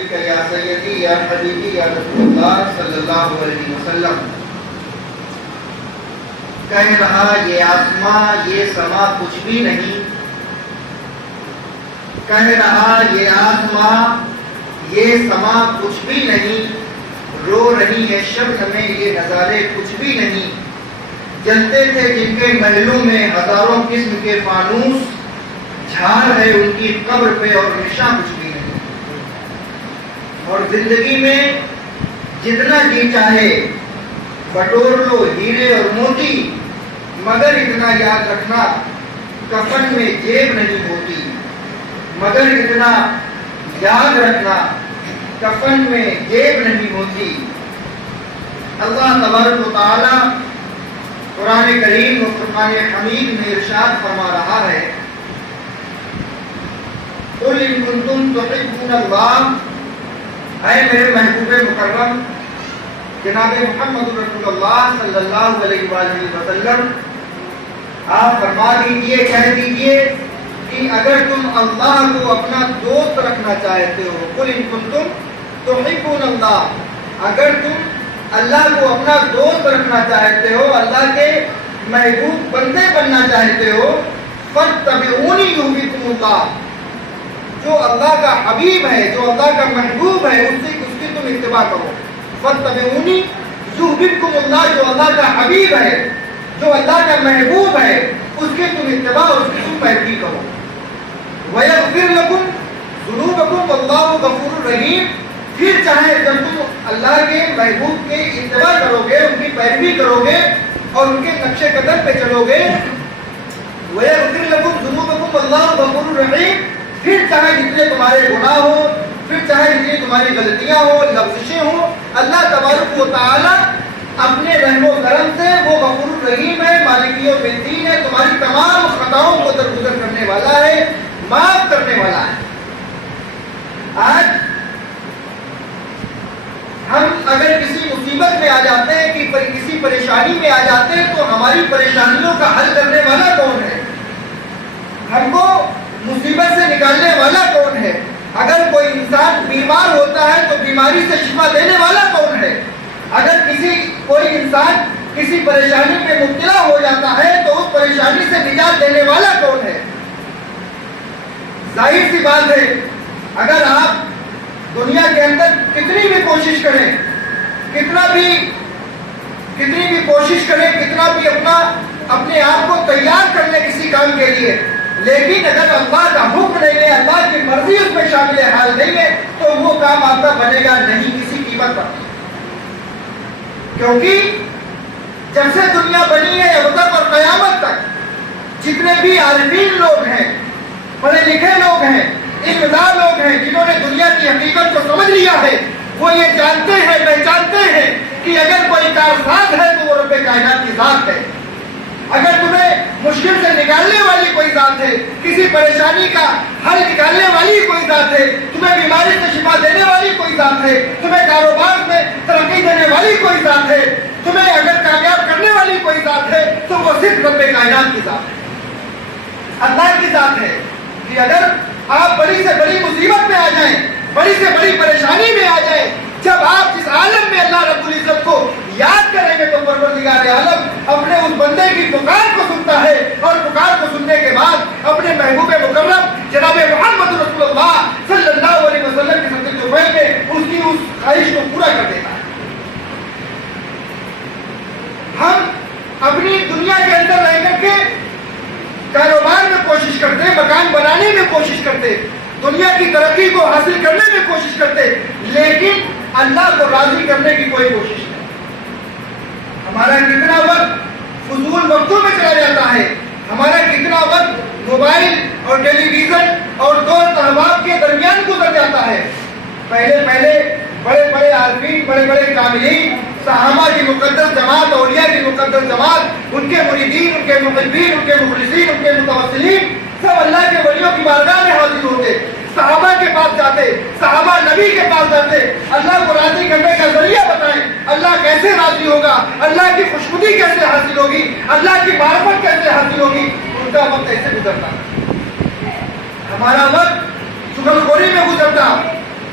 بحجتک یا سیدی یا حبیبی یا رسول اللہ صلی اللہ علیہ وسلم. کہہ رہا یہ آسماں یہ سما کچھ بھی نہیں، کہہ رہا یہ آسماں یہ سما کچھ بھی نہیں، رو رہی ہے شبنم میں یہ نظارے کچھ بھی نہیں. جلتے تھے جن کے محلوں میں ہزاروں قسم کے فانوس، جھاڑ ہے ان کی قبر پہ اور نشاں کچھ بھی نہیں. اور زندگی میں جتنا جی چاہے بٹور لو ہیرے اور موتی، مگر اتنا یاد رکھنا کفن میں جیب نہیں ہوتی. مگر اتنا یاد رکھنا کفن میں جیب نہیں ہوتی. اللہ تبارک و تعالی قرآن کریم و فرقان حمید میں ارشاد فرما رہا ہے، قل ان کنتم تحبون اللہ، اے میرے محبوب مکرم جناب محمد رسول اللہ صلی اللہ علیہ وآلہ وسلم، آپ فرما دیجئے، کہہ دیجئے کہ اگر تم اللہ کو اپنا دوست رکھنا چاہتے ہو، قل ان کنتم تحبون اللہ، اگر تم اللہ کو اپنا دوست رکھنا چاہتے ہو، اللہ کے محبوب بندے بننا چاہتے ہو، فاتبعونی یحببکم اللہ، جو اللہ کا حبیب ہے، جو اللہ کا محبوب ہے، اس کی تم اتباع کرو. فاتبعونی یحببکم اللہ، جو اللہ کا حبیب ہے، جو اللہ کا محبوب ہے، اس کی تم اتباع، اس کی تم پیروی کرو. وَيَغْفِرْ لَكُمْ ذُنُوبَكُمْ وَاللَّهُ غَفُورٌ رَحِيمٌ. پھر چاہے جب تم اللہ کے محبوب کے اتباع کرو گے، ان کی پیروی کرو گے اور ان کے نقش قدم پہ چلو گے، وَيَغْفِرْ لَكُمْ ذُنُوبَكُمْ وَاللَّهُ غَفُورٌ رَحِيمٌ. پھر چاہے جتنے تمہارے گناہ ہو، پھر چاہے جتنی تمہاری غلطیاں ہو، لغزشیں ہوں، اللہ تبارک و تعالی اپنے رحم و کرم سے وہ غفور الرحیم ہے، مالک یوم الدین ہے، تمہاری تمام خطاؤں کو درگزر کرنے والا ہے، معاف کرنے والا ہے. آج ہم اگر کسی مصیبت میں آ جاتے ہیں، کہ کسی پریشانی میں آ جاتے ہیں، تو ہماری پریشانیوں کا حل کرنے والا کون ہے؟ ہم کو مصیبت سے نکالنے والا کون ہے؟ اگر کوئی انسان بیمار ہوتا ہے تو بیماری سے شفا دینے والا کون ہے؟ اگر کوئی انسان کسی پریشانی میں مبتلا ہو جاتا ہے تو اس پریشانی سے نجات دینے والا کون ہے؟ ظاہر سی بات ہے، اگر آپ دنیا کے اندر کتنی بھی کوشش کریں، کتنا بھی اپنے آپ کو تیار کر لیں کسی کام کے لیے، لیکن اگر اللہ کا حکم نہیں ہے، اللہ کی مرضی اس میں شامل حال نہیں ہے، تو وہ کام آپ کا بنے گا نہیں کسی قیمت پر. کیونکہ جب سے دنیا بنی ہے اب تک اور قیامت تک جتنے بھی عارفین لوگ ہیں، پڑھے لکھے لوگ ہیں، علمدار لوگ ہیں، جنہوں نے دنیا کی حقیقت کو سمجھ لیا ہے، وہ یہ جانتے ہیں، پہچانتے ہیں کہ اگر کوئی کارساز ہے تو وہ رب کائنات کی ذات ہے. اگر تمہیں مشکل سے نکالنے والی کوئی ذات ہے، کسی پریشانی کا حل نکالنے والی کوئی ذات ہے، تمہیں بیماری سے شفا دینے والی کوئی ذات ہے، تمہیں کاروبار میں ترقی دینے والی کوئی ذات ہے، تمہیں اگر کامیاب کرنے والی کوئی ذات ہے، تو وہ صرف رب کائنات کی ذات ہے، اللہ کی ذات ہے. کہ اگر آپ بڑی سے بڑی مصیبت میں آ جائیں، بڑی سے بڑی پریشانی میں آ جائیں، جب آپ جس عالم میں اللہ رب العزت کو یاد کریں گے تو پروردگار عالم اپنے اس بندے کی پکار کو سنتا ہے، اور پکار کو سننے کے بعد اپنے محبوب مکرم جناب محمد رسول اللہ صلی اللہ علیہ وسلم کی خدمت میں پھیل کے اس کی اس خواہش کو پورا کر دیتا ہے. ہم اپنی دنیا کے اندر رہ کر کے کاروبار میں کوشش کرتے، مکان بنانے میں کوشش کرتے، دنیا کی ترقی کو حاصل کرنے میں کوشش کرتے، لیکن اللہ کو راضی کرنے کی کوئی کوشش نہیں. ہمارا کتنا وقت فضول وقتوں میں چلا جاتا ہے، ہمارا کتنا وقت موبائل اور ٹیلی ویژن اور دوست احباب کے درمیان گزر جاتا ہے. پہلے بڑے بڑے عارفین، بڑے بڑے کاملین، صحابہ کی مقدس جماعت، اولیاء کی مقدس جماعت، ان کے مریدین، ان کے محبین، ان کے مخلصین، ان کے متوسلین، سب اللہ کے ولیوں کی بارگاہ میں حاضر ہوتے، صحابہ کے پاس جاتے، صحابہ نبی کے پاس جاتے، اللہ کو راضی کرنے کا ذریعہ بتائیں، اللہ کیسے راضی ہوگا، اللہ کی خوشنودی کیسے حاصل ہوگی، اللہ کی معرفت کیسے حاصل ہوگی. ان کا وقت ایسے گزرتا، ہمارا وقت چغل خوری میں گزرتا،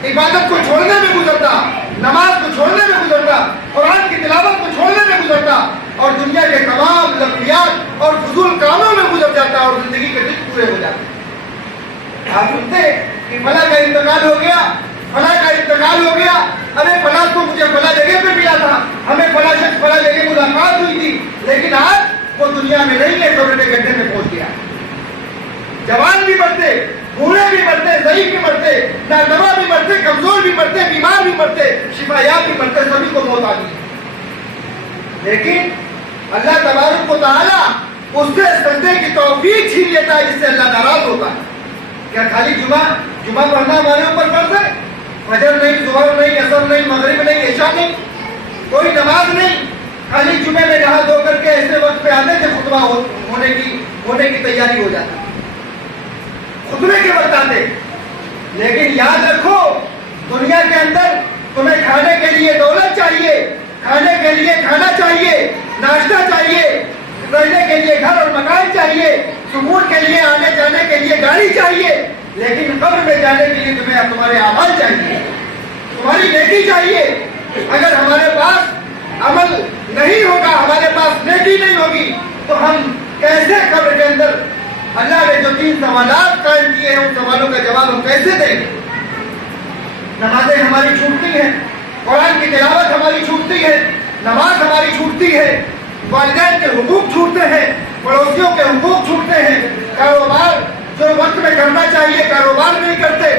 عبادت کو چھوڑنے میں گزرتا، نماز کو چھوڑنے میں گزرتا، قرآن کی تلاوت کو چھوڑنے میں گزرتا، اور دنیا کے تمام لغویات اور فضول کاموں میں گزر جاتا اور زندگی کے دن پورے ہو جاتے۔ آپ سنتے کہ فلاں کا انتقال ہو گیا، فلاں کا انتقال ہو گیا، ارے فلاں کو مجھے فلاں جگہ پہ ملا تھا، ہمیں فلاں شخص فلاں جگہ ملاقات ہوئی تھی، لیکن آج وہ دنیا میں نہیں ہے، قبر کے گڈھے میں پہنچ گیا۔ جوان بھی مرتے، بوڑھے بھی مرتے، ضعیف بھی مرتے، نادوا بھی مرتے، کمزور بھی مرتے، بیمار بھی مرتے، شفا یاب بھی مرتے، سبھی کو موت آ گئی۔ لیکن اللہ تبارک و تعالیٰ اس سے سجدے کی توفیق چھین لیتا ہے جس سے اللہ ناراض ہوتا ہے۔ کیا خالی جمعہ پڑھنا ہمارے اوپر فرض ہے؟ فجر نہیں، ظہر نہیں، عصر نہیں، مغرب نہیں، عشاء نہیں، کوئی نماز نہیں، خالی جمعے میں نہا دھو کر کے ایسے وقت پہ آتے تھے خطبہ ہونے کی تیاری ہو جاتی، خطبے کے وقت آتے۔ لیکن یاد رکھو دنیا کے اندر تمہیں کھانے کے لیے دولت چاہیے، کھانے کے لیے کھانا چاہیے، ناشتہ چاہیے، رہنے کے لیے گھر اور مکان چاہیے، سکون کے لیے آنے جانے کے لیے گاڑی چاہیے، لیکن قبر میں جانے کے لیے تمہیں تمہارے اعمال چاہیے، تمہاری نیکی چاہیے۔ اگر ہمارے پاس عمل نہیں ہوگا، ہمارے پاس نیکی نہیں ہوگی، تو ہم کیسے قبر کے اندر اللہ نے جو 3 سوالات قائم کیے ہیں ان سوالوں کا جواب ہم کیسے دیں گے؟ نمازیں ہماری چھوٹتی ہیں، قرآن کی تلاوت ہماری چھوٹتی ہے، نماز ہماری چھوٹتی ہے، والدین کے حقوق چھوٹتے ہیں، پڑوسیوں کے حقوق چھوٹتے ہیں، کاروبار جو وقت میں کرنا چاہیے کاروبار نہیں کرتے۔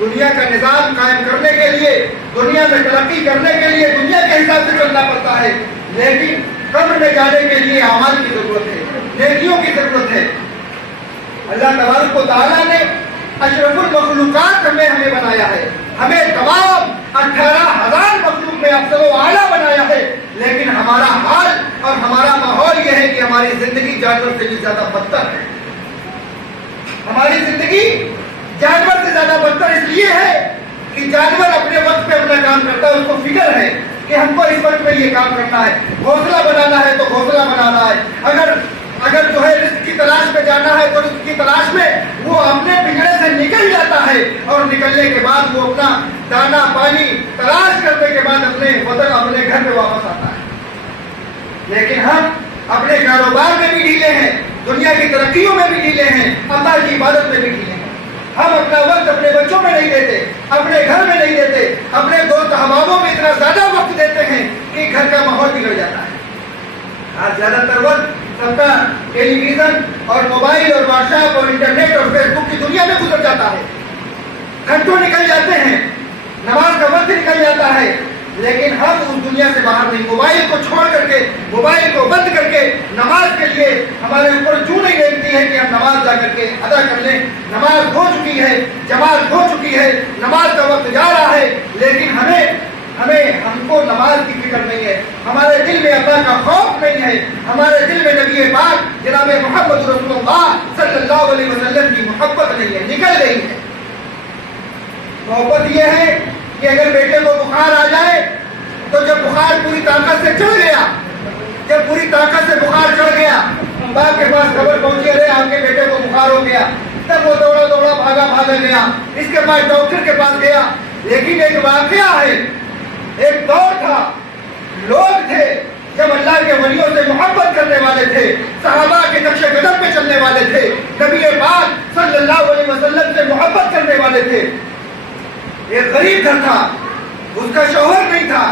دنیا کا نظام قائم کرنے کے لیے، دنیا میں ترقی کرنے کے لیے دنیا کے حساب سے چلنا پڑتا ہے، لیکن قبر میں جانے کے لیے اعمال کی ضرورت ہے، نیکیوں کی ضرورت ہے۔ اللہ تبارک و تعالیٰ نے اشرف المخلوقات ہمیں بنایا ہے، ہمیں تمام 18,000 مخلوق میں افضل و اعلیٰ بنایا ہے، لیکن ہمارا حال اور ہمارا ماحول یہ ہے کہ ہماری زندگی جانور سے بھی زیادہ بدتر ہے۔ ہماری زندگی جانور سے زیادہ بدتر اس لیے ہے کہ جانور اپنے وقت پہ اپنا کام کرتا ہے، اس کو فکر ہے کہ ہم کو اس وقت میں یہ کام کرنا ہے، گھونسلہ بنانا ہے تو گھونسلہ بنانا ہے، اگر جو ہے رزق کی تلاش میں جانا ہے تو رزق کی تلاش میں وہ اپنے پنجرے سے نکل جاتا ہے، اور نکلنے کے بعد وہ اپنا دانا پانی تلاش کرنے کے بعد اپنے وطن اپنے گھر میں واپس آتا ہے۔ لیکن ہم اپنے کاروبار میں بھی ڈھیلے ہیں، دنیا کی ترقیوں میں بھی ڈھیلے ہیں، اللہ کی عبادت میں بھی ڈھیلے ہیں۔ ہم اپنا وقت اپنے بچوں میں نہیں دیتے، اپنے گھر میں نہیں دیتے، اپنے دوست احبابوں میں اتنا زیادہ وقت دیتے ہیں کہ گھر کا ماحول بگڑ جاتا ہے۔ آج زیادہ تر وقت سب کا ٹیلی ویژن اور موبائل اور واٹس ایپ اور انٹرنیٹ اور فیس بک کی دنیا میں گزر جاتا ہے، گھنٹوں نکل جاتے ہیں، نماز کا وقت نکل جاتا ہے، لیکن ہم اس دنیا سے باہر نہیں، موبائل کو چھوڑ کر کے، موبائل کو بند کر کے نماز کے لیے ہمارے اوپر جو نہیں دیکھتی ہے کہ ہم نماز جا کر کے ادا کر لیں۔ نماز ہو چکی ہے، جماعت ہو چکی ہے، نماز کا وقت جا رہا ہے، لیکن ہم کو نماز کی فکر نہیں ہے، ہمارے دل میں اللہ کا خوف نہیں ہے، ہمارے دل میں نبی پاک جناب محمد رسول اللہ صلی اللہ علیہ وسلم کی محبت نہیں ہے، نکل گئی ہے۔ محبت یہ ہے کہ اگر بیٹے کو بخار آ جائے تو جب بخار پوری طاقت سے چڑھ گیا، جب پوری طاقت سے بخار چڑھ گیا، باپ کے پاس خبر پہنچی رہے آپ کے بیٹے کو بخار ہو گیا، تب وہ دوڑا بھاگا گیا، اس کے بعد ڈاکٹر کے پاس گیا۔ لیکن ایک واقعہ ہے، ایک دور تھا، لوگ تھے جب اللہ کے ولیوں سے محبت کرنے والے تھے، صحابہ کے نقش قدم پہ چلنے والے تھے، نبی پاک صلی اللہ علیہ وسلم سے محبت کرنے والے تھے۔ ایک غریب گھر تھا، اس کا شوہر نہیں تھا،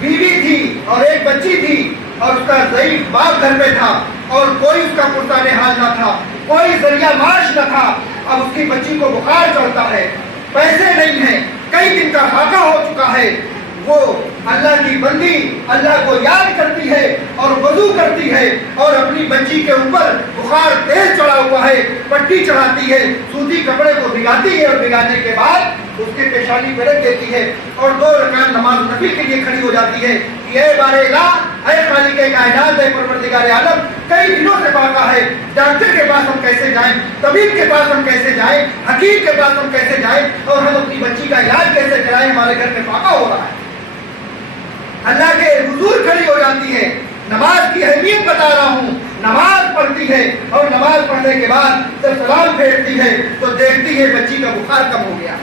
بیوی تھی اور ایک بچی تھی، اور اس کا ضعیف باپ گھر پہ تھا، اور کوئی اس کا پرسان حال نہ تھا، کوئی ذریعہ معاش نہ تھا۔ اب اس کی بچی کو بخار چڑھتا ہے، پیسے نہیں ہیں، کئی دن کا فاقہ ہو چکا ہے، وہ اللہ کی بندی اللہ کو یاد کرتی ہے اور وضو کرتی ہے، اور اپنی بچی کے اوپر بخار تیز چڑھا ہوا ہے، پٹی چڑھاتی ہے، سوتی کپڑے کو بھگاتی ہے، اور بھگانے کے بعد اس کی پیشانی پہ رکھ دیتی ہے، اور 2 رکعت نماز نفل کے لیے کھڑی ہو جاتی ہے کہ اے بار الہ، اے خالق کائنات، اے پروردگار عالم، کئی دنوں سے فاقہ ہے، ڈاکٹر کے پاس ہم کیسے جائیں، طبیب کے پاس ہم کیسے جائیں، حکیم کے پاس ہم کیسے جائیں، اور ہم اپنی بچی کا علاج کیسے کرائیں، ہمارے گھر میں فاقہ ہو رہا ہے۔ اللہ کے حضور کھڑی ہو جاتی ہے۔ نماز کی اہمیت بتا رہا ہوں، نماز پڑھتی ہے اور نماز پڑھنے کے بعد جب سلام پھیرتی ہے تو دیکھتی ہے بچی کا بخار کم ہو گیا.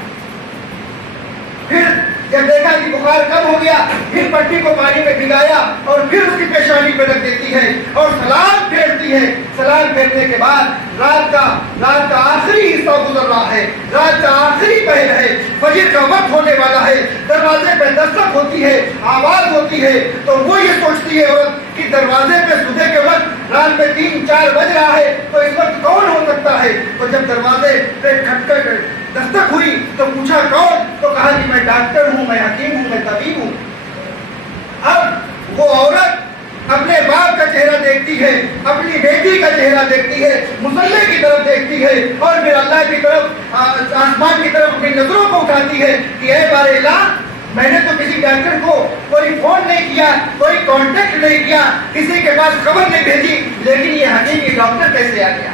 پھر جب دیکھا کہ بخار کم ہو گیا پھر پٹی کو پانی میں بھگایا اور پھر اس کی پیشانی پہ رکھ دیتی ہے اور سلام پھیرتی ہے. سلام پھیرنے کے بعد رات کا آخری حصہ گزر رہا ہے, رات کا آخری پہر ہے, فجر کا وقت ہونے والا ہے, دروازے پہ دستک ہوتی ہے, آواز ہوتی ہے, تو وہ یہ سوچتی ہے عورت کہ دروازے پہ صبح کے وقت رات میں 3-4 بج رہا ہے تو اس وقت کون ہو سکتا ہے. تو جب دروازے پہ کھٹکھٹ دستک ہوئی تو پوچھا کون, تو کہا کہ میں ڈاکٹر ہوں, میں حکیم ہوں, میں طبیب ہوں. اب وہ عورت اپنے باپ کا چہرہ دیکھتی ہے, اپنی بیٹی کا چہرہ دیکھتی ہے, مصلی کی طرف دیکھتی ہے اور پھر اللہ کی طرف, آسمان کی طرف اپنی نظروں کو اٹھاتی ہے کہ اے بار الہ, میں نے تو کسی ڈاکٹر کو کوئی فون نہیں کیا, کوئی کانٹیکٹ نہیں کیا, کسی کے پاس خبر نہیں بھیجی, لیکن یہ حقیقی ڈاکٹر کیسے آ گیا.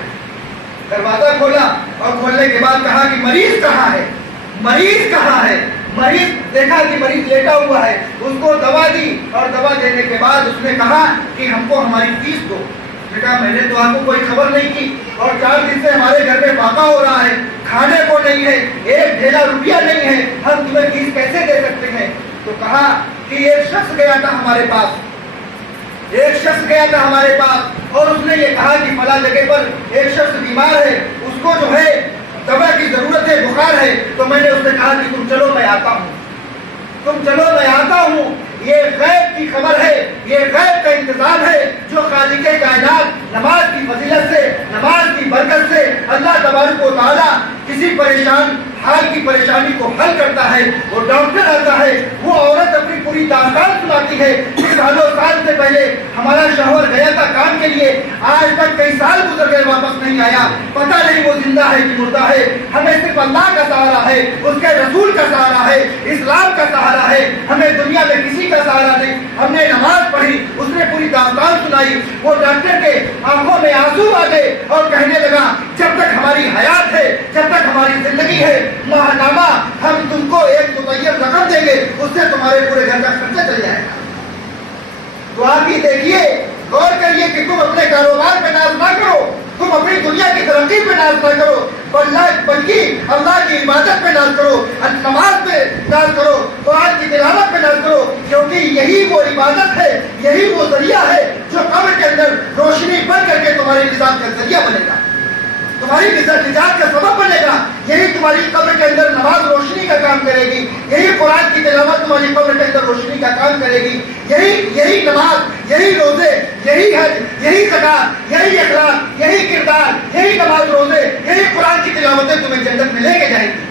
دروازہ کھولا اور کھولنے کے بعد کہا کہ مریض کہاں ہے, مریض کہاں ہے. مریض دیکھا کہ مریض لیٹا ہوا ہے, اس کو دوا دی اور دوا دینے کے بعد اس نے کہا کہ ہم کو ہماری فیس دو. نے کہا میں نے تو آپ کو کوئی خبر نہیں کی اور 4 دن سے ہمارے گھر میں فاقہ ہو رہا ہے, کھانے کو نہیں ہے, 1 ڈھیلا روپیہ نہیں ہے, ہم تمہیں فیس کیسے دے سکتے ہیں. تو کہا کہ ایک شخص گیا تھا ہمارے پاس, ایک شخص گیا تھا ہمارے پاس اور اس نے یہ کہا کہ فلاں جگہ پر ایک شخص بیمار ہے, اس کو جو ہے دوا کی ضرورت ہے, بخار ہے. تو میں نے اس سے کہا کہ تم چلو میں آتا ہوں, تم چلو میں آتا ہوں. یہ غیب کی خبر ہے, یہ غیب کا انتظام ہے جو خالق کائنات نماز کی فضیلت سے, نماز کی برکت سے اللہ تبارک و تعالیٰ کسی پریشان حال کی پریشانی کو حل کرتا ہے. وہ ڈاکٹر آتا ہے, وہ عورت اپنی پوری داستان سناتی ہے کہ سالوں سال سے پہلے ہمارا شوہر گیا تھا کام کے لیے, آج تک کئی سال گزر گئے واپس نہیں آیا, پتہ نہیں وہ زندہ ہے کہ مردہ ہے. ہمیں صرف اللہ کا سہارا ہے, اس کے رسول کا سہارا ہے, اسلام کا سہارا ہے, ہمیں دنیا میں کسی کا سہارا نہیں. ہم نے نماز پڑھی, اس نے پوری داستان سنائی. وہ ڈاکٹر کے آنکھوں میں آنسو آ گئے اور کہنے لگا جب تک ہماری حیات ہے, جب تک ہماری زندگی ہے, ماہنامہ ہم تم کو ایک متعین رقم دیں گے, اس سے تمہارے پورے گھر کا خرچہ چل جائے گا. تو آپ یہ دیکھیے, غور کریے کہ تم اپنے کاروبار پہ ناز نہ کرو, تم اپنی دنیا کی ترقی پہ ناز نہ کرو, بلکہ اللہ کی عبادت پہ ناز کرو, نماز پہ ناز کرو, قرآن کی تلاوت پہ ناز کرو, کیونکہ یہی وہ عبادت ہے, یہی وہ ذریعہ ہے جو قبر کے اندر روشنی بن کر کے تمہاری نجات کا ذریعہ بنے گا, تمہاری نجات کا سبب بنے گا. یہی تمہاری قبر کے اندر نماز روشنی کا کام کرے گی, یہی قرآن کی تلاوت تمہاری قبر کے اندر روشنی کا کام کرے گی. یہی نماز, یہی روزے, یہی حج, یہی زکات, یہی اخلاق, یہی کردار, یہی نماز روزے, یہی قرآن کی تلاوتیں تمہیں جنت میں لے کے جائیں گی.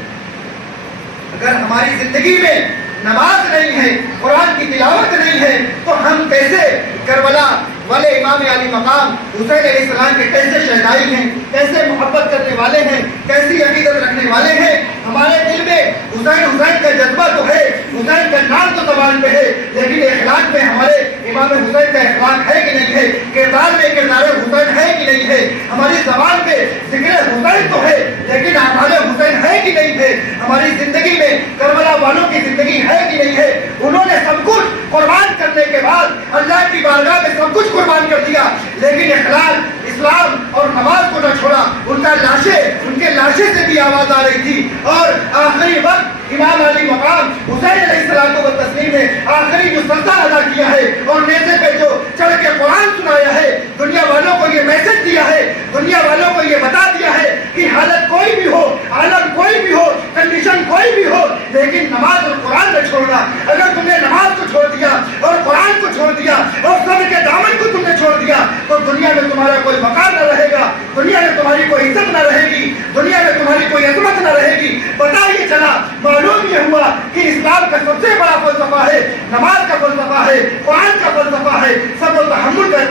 اگر ہماری زندگی میں نماز نہیں ہے, قرآن کی تلاوت نہیں ہے, تو ہم کیسے کربلا والے امام علی مقام حسین علیہ السلام کے کیسے شہدائی ہیں, کیسے محبت کرنے والے ہیں, کیسی عقیدت رکھنے والے ہیں. ہمارے دل میں حسین کا جذبہ تو ہے, حسین کا نام تو زبان پہ ہے, لیکن اخلاق میں ہمارے امام حسین کا اخلاق ہے کہ نہیں ہے, کردار میں کردار حسین ہے کہ نہیں ہے, ہماری زبان پہ ذکر حسین تو ہے لیکن اعمال حسین ہے کہ نہیں ہے, ہماری زندگی میں کربلا والوں کی زندگی ہے کہ نہیں ہے. انہوں نے سب کچھ قربان کرنے کے بعد اللہ کی بارگاہ میں سب کچھ قربان کر دیا, لیکن اخلاق, اسلام اور نماز کو نہ چھوڑا. ان کے لاشیں سے بھی آواز آ رہی تھی اور آخری وقت امام علی مقام حسین علیہ السلام کو تسلیم ہے, آخری جو سجدہ ادا کیا ہے اور نیزے پہ جو چڑھ کے قرآن سنایا ہے, دنیا والوں کو یہ میسج دیا ہے, دنیا والوں کو یہ بتا دیا ہے کہ حالت کوئی بھی ہو, عالم کوئی بھی ہو, کنڈیشن کوئی بھی ہو, لیکن نماز اور قرآن نہ چھوڑنا. اگر تم نے نماز کو چھوڑ دیا اور قرآن کو چھوڑ دیا اور صبر کے دامن کو تم نے چھوڑ دیا تو دنیا میں تمہارا کوئی مقام نہ رہے گا, دنیا میں تمہاری کوئی عزت نہ رہے گی, دنیا میں تمہاری کوئی عظمت نہ رہے گی. پتہ یہ چلا, معلوم یہ ہوا کہ اسلام کا سب سے بڑا فلسفہ ہے, نماز کا فلسفہ ہے, قرآن کا فلسفہ ہے, صبر و تحمل کا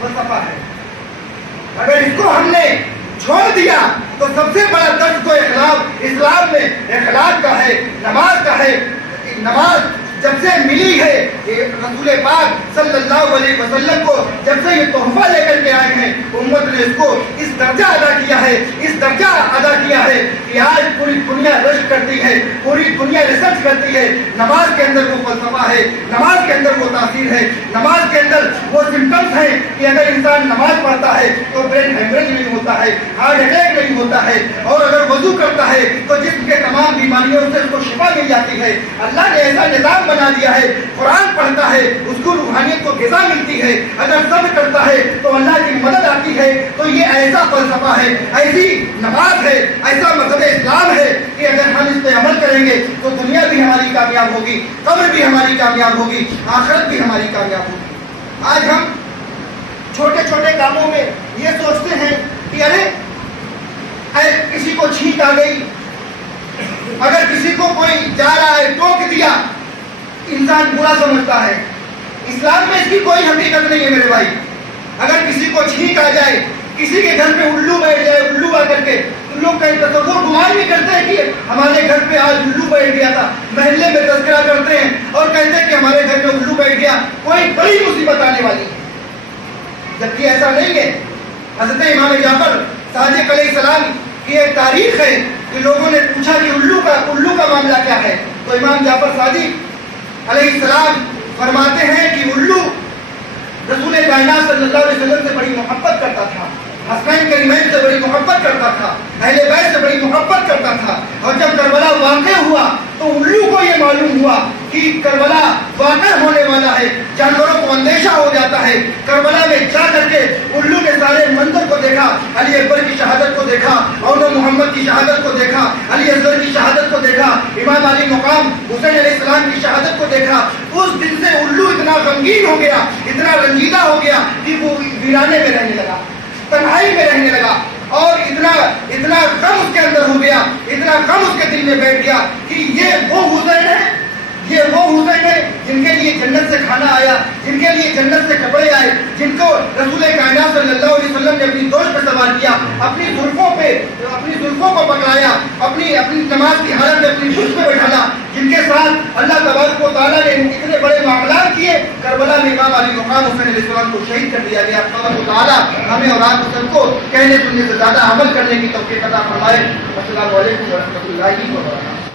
فلسفہ ہے. اگر اس کو ہم نے چھوڑ دیا تو سب سے بڑا درس تو اسلام میں اخلاق کا ہے, نماز کا ہے. نماز جب سے ملی ہے رسول پاک صلی اللہ علیہ وسلم کو، جب سے یہ تحفہ لے کر کے آئے ہیں، امت نے اس کو اس درجہ ادا کیا ہے، اس درجہ ادا کیا ہے کہ آج پوری دنیا رشک کرتی ہے، پوری دنیا ریسرچ کرتی ہے، نماز کے اندر وہ فلسفہ ہے، نماز کے اندر وہ تاثیر ہے، نماز کے اندر وہ سمپٹمس ہیں کہ اگر انسان نماز پڑھتا ہے تو برین ہیمریج نہیں ہوتا ہے، ہارٹ اٹیک نہیں ہوتا ہے، اور اگر وضو کرتا ہے تو جسم کے تمام بیماریوں سے اس کو شفا مل جاتی ہے۔ اللہ نے ایسا نظام بنا دیا ہے، قرآن پڑھتا ہے اس کو روحانیت کو غذا ملتی ہے، اگر صبر کرتا ہے تو اللہ کی مدد آتی ہے۔ تو یہ ایسا فلسفہ ہے، ایسی نماز ہے، ایسا مذہب اسلام ہے کہ اگر ہم اس پہ عمل کریں گے تو دنیا بھی ہماری کامیاب ہوگی، قبر بھی ہماری کامیاب ہوگی، آخرت بھی ہماری کامیاب ہوگی۔ آج ہم چھوٹے چھوٹے کاموں میں یہ سوچتے ہیں کہ ارے کسی کو چھینک آ گئی، اگر کسی کو کوئی جا رہا ہے ٹوک دیا، انسان برا سمجھتا ہے۔ اسلام میں اس کی کوئی حقیقت نہیں ہے میرے بھائی۔ اگر کسی کو چھینک آ جائے، کسی کے گھر پہ الو بیٹھ جائے، الو آ کر کے، تو لوگ کہیں تصور گمان نہیں کرتے ہیں کہ ہمارے گھر پہ آج الو بیٹھ گیا تھا، محلے میں تذکرہ کرتے ہیں اور کہتے ہیں کہ ہمارے گھر میں الو بیٹھ گیا، کوئی بڑی مصیبت آنے والی ہے، جبکہ ایسا نہیں ہے۔ حضرت امام جعفر صادق علیہ السلام کی ایک تاریخ ہے کہ لوگوں نے پوچھا کہ الو کا معاملہ کیا ہے، تو امام جعفر صادق علیہ السلام فرماتے ہیں کہ الو رسول کائنات صلی اللہ علیہ وسلم سے بڑی محبت کرتا تھا، حسنین کریمین سے بڑی محبت کرتا تھا، اہل بیت سے بڑی محبت کرتا تھا، اور جب کربلا واقع ہوا تو الو کو یہ معلوم ہوا کہ کربلا واقع ہونے والا ہے، جانوروں کو اندیشہ ہو جاتا ہے۔ کربلا میں جا کر کے الو نے سارے منظر کو دیکھا، علی اکبر کی شہادت کو دیکھا، اور محمد کی شہادت کو دیکھا، علی اصغر کی شہادت کو دیکھا، امام علی مقام حسین علیہ السلام کی شہادت کو دیکھا۔ اس دن سے الو اتنا غمگین ہو گیا، اتنا رنجیدہ ہو گیا کہ وہ ویرانے میں رہنے لگا، تنہائی میں رہنے لگا، اور اتنا غم اس کے اندر ہو گیا، اتنا غم اس کے دل میں بیٹھ گیا کہ یہ وہ حسین ہے، یہ وہ حسین ہے جن کے لیے جنت سے کھانا آیا، جن کے لیے جنت سے کپڑے آئے، جن کو رسول کائنات صلی اللہ علیہ وسلم نے اپنی دوش پہ سوار کیا، اپنی زلفوں کو پکڑایا، اپنی نماز کی حالت میں اپنی زلف پہ بٹھانا، جن کے ساتھ اللہ تبارک و تعالیٰ نے اتنے بڑے معاملات کیے۔ کربلا میں امام علی مقام حسین علیہ السلام کو شہید کر دیا گیا۔ اللہ تعالیٰ ہمیں اور آپ سب کو کہنے سننے سے زیادہ عمل کرنے کی توفیق عطا فرمائے۔ السلام علیکم ورحمۃ اللہ وبرکاتہ۔